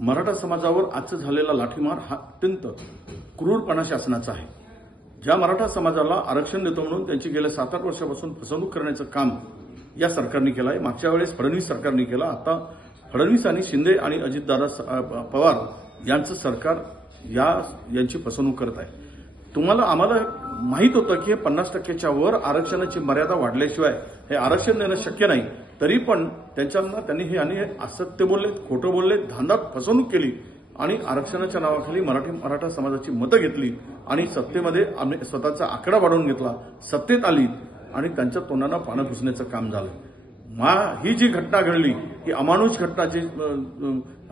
मराठा समाजावर आजचा झालेला लाठीमार हा अत्यंत क्रूरपणा शासनाचा आहे। ज्या मराठा समाजाला आरक्षण देतो म्हणून त्यांची गेल्या 7-8 वर्षापासून फसवणूक करण्याचं काम या सरकारने केलं आहे। मागच्या वेळेस फडणवीस सरकारने केलं, आता फडणवीस आणि शिंदे आणि अजितदादा पवार यांचं सरकार यांची फसवणूक करत आहे। आम्हाला माहित होतं की 50%च्या वर आरक्षणाची मर्यादा वाढल्याशिवाय हे आरक्षण देणं शक्य नाही, तरी पण त्यांनी हे असत्य बोलले, खोटं बोलले, धांदात फसवणूक केली आणि आरक्षणाच्या नावाखाली मराठा समाजाची मतं घेतली आणि सत्तेमध्ये स्वतःचा आकडा वाढवून घेतला, सत्तेत आली आणि त्यांच्या तोंडांना पानं पुसण्याचं काम झालं। ही जी घटना घडली ही अमानुष घटना, जी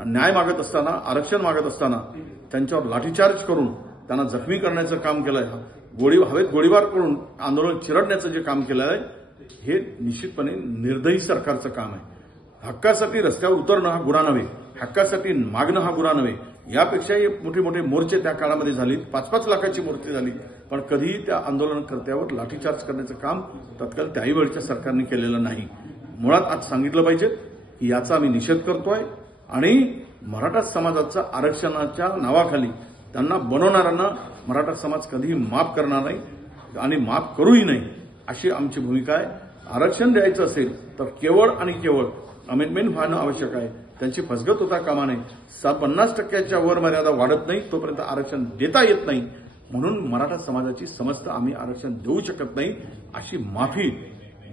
न्याय मागत असताना, आरक्षण मागत असताना त्यांच्यावर लाठीचार्ज करून त्यांना जखमी करण्याचं काम केलंय, हवेत गोळीबार करून आंदोलन चिरडण्याचं जे काम केलं आहे हे निश्चितपणे निर्दयी सरकारचं काम आहे। हक्कासाठी रस्त्यावर उतरणं हा गुन्हा नव्हे, हक्कासाठी मागणं हा गुन्हा नव्हे। यापेक्षाही मोठे मोठे मोर्चे त्या काळामध्ये झाले, 5-5 लाखाची मोर्चे झाली, पण कधीही त्या आंदोलनकर्त्यावर लाठीचार्ज करण्याचं काम तत्काळ त्याही वेळच्या सरकारने केलेलं नाही। मुळात आज सांगितलं पाहिजे की याचा आम्ही निषेध करतोय आणि मराठा समाजाचा आरक्षणाच्या नावाखाली त्यांना बनवणाऱ्यांना मराठा समाज कधीही माफ करणार नाही आणि माफ करूही नाही, अशी आमची भूमिका आहे। आरक्षण द्यायचं असेल तर केवळ आणि केवळ अमेंडमेंट व्हायला आवश्यक आहे, त्यांची फसगत होता कामा नये। 50%च्या वर मर्यादा वाढत नाही तोपर्यंत आरक्षण देता येत नाही, म्हणून मराठा समाजाची समस्त आम्ही आरक्षण देऊ शकत नाही अशी माफी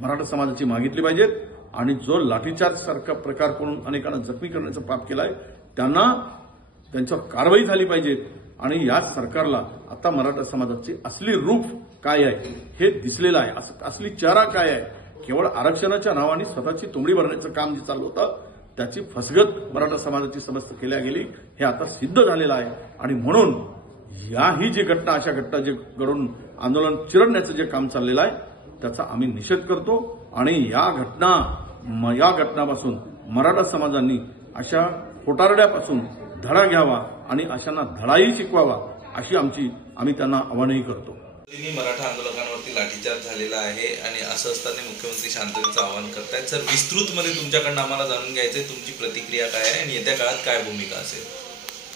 मराठा समाजाची मागितली पाहिजे आणि जो लाठीचार्ज सारखा प्रकार करून अनेकांना जखमी करण्याचं पाप केलंय त्यांच्यावर कारवाई झाली पाहिजे आणि या सरकारला आता मराठा समाजाची असली रूप काय आहे हे दिसलेलं आहे, असली चेहरा काय आहे। केवळ आरक्षणाच्या नावाने स्वतःची तोंडी भरण्याचं काम जे चालू होतं त्याची फसगत मराठा समाजाची समस्त केल्या गेली हे आता सिद्ध झालेलं आहे आणि म्हणून ही जी घटना, अशा घटना जे घडून आंदोलन चिरडण्याचं जे काम चाललेलं आहे त्याचा आम्ही निषेध करतो आणि या घटनापासून मराठा समाजांनी अशा खोटारड्यापासून धडा घ्यावा आणि अशांना धडाही शिकवावा अशी आम्ही त्यांना आवाहनही करतो। मराठा आंदोलकांवरती लाठीचार्ज झालेला आहे आणि असं असताना मुख्यमंत्री शांततेचं आवाहन करतायत। सर, विस्तृतमध्ये तुमच्याकडनं आम्हाला जाणून घ्यायचंय तुमची प्रतिक्रिया काय आहे आणि येत्या काळात काय भूमिका असेल?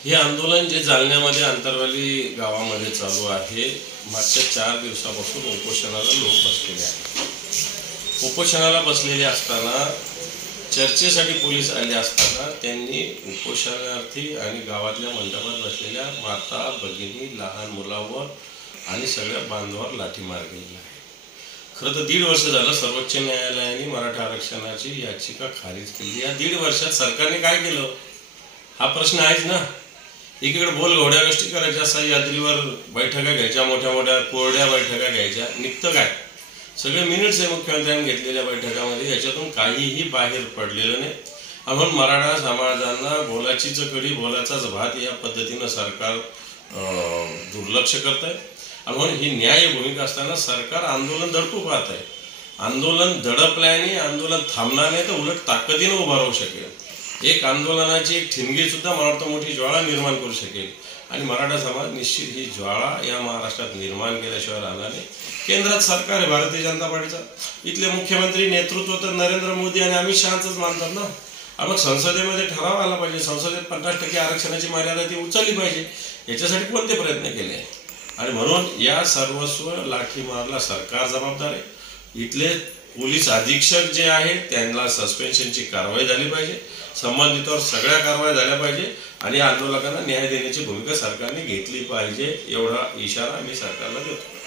हे आंदोलन जे जालन्यामध्ये आंतरवाली गावामध्ये चालू आहे, मागच्या 4 दिवसापासून उपोषणाला लोक बसलेले आहेत। उपोषणाला बसलेले असताना चर्चेसाठी पोलीस आले असताना त्यांनी उपोषणार्थी आणि गावातल्या मंडपात बसलेल्या माता, भगिनी, लहान मुलावर आणि सगळ्या बांधवावर लाठीमार केला आहे। खरं तर 1.5 वर्ष झालं सर्वोच्च न्यायालयाने मराठा आरक्षणाची याचिका खारिज केली। या 1.5 वर्षात सरकारने काय केलं हा प्रश्न आहेच ना। एकीकडे बोल घोड्या गोष्टी करायच्या, सह्याद्रीवर बैठका घ्यायच्या, मोठ्या मोठ्या कोरड्या बैठका घ्यायच्या, निघतं काय? सगळे मिनिट्स आहे मुख्यमंत्र्यांनी घेतलेल्या बैठकामध्ये, याच्यातून काहीही बाहेर पडलेलं नाही। म्हणून मराठा समाजांना बोलाची चकडी बोलाचाच भात या पद्धतीनं सरकार दुर्लक्ष करत आहे। म्हणून ही न्याय भूमिका असताना सरकार आंदोलन दडपू पाहत आहे। आंदोलन दडपल्याने आंदोलन थांबणार नाही तर उलट ताकदीनं उभा राहू शकेल। एक आंदोलनाची एक ठिणगी सुद्धा मला वाटतं मोठी ज्वाळा निर्माण करू शकेल आणि मराठा समाज निश्चित ही ज्वाळा या महाराष्ट्रात निर्माण केल्याशिवाय राहणार नाही। केंद्रात सरकार आहे भारतीय जनता पार्टीचं, इथले मुख्यमंत्री नेतृत्व तर नरेंद्र मोदी आणि अमित शहाच मानतात ना। मग संसदेमध्ये ठराव आला पाहिजे, संसदेत 50% आरक्षणाची मर्यादा ती उचलली पाहिजे। याच्यासाठी कोणते प्रयत्न केले आणि म्हणून या सर्वस्व लाठीमारला सरकार जबाबदार आहे। इथले पोलीस अधीक्षक जे आहेत त्यांना सस्पेन्शनची कारवाई झाली पाहिजे, संबंधितांवर सगळ्या कारवाई झाल्या पाहिजे आणि आंदोलकांना न्याय देण्याची भूमिका सरकारने घेतली पाहिजे, एवढा इशारा मी सरकारला देतो।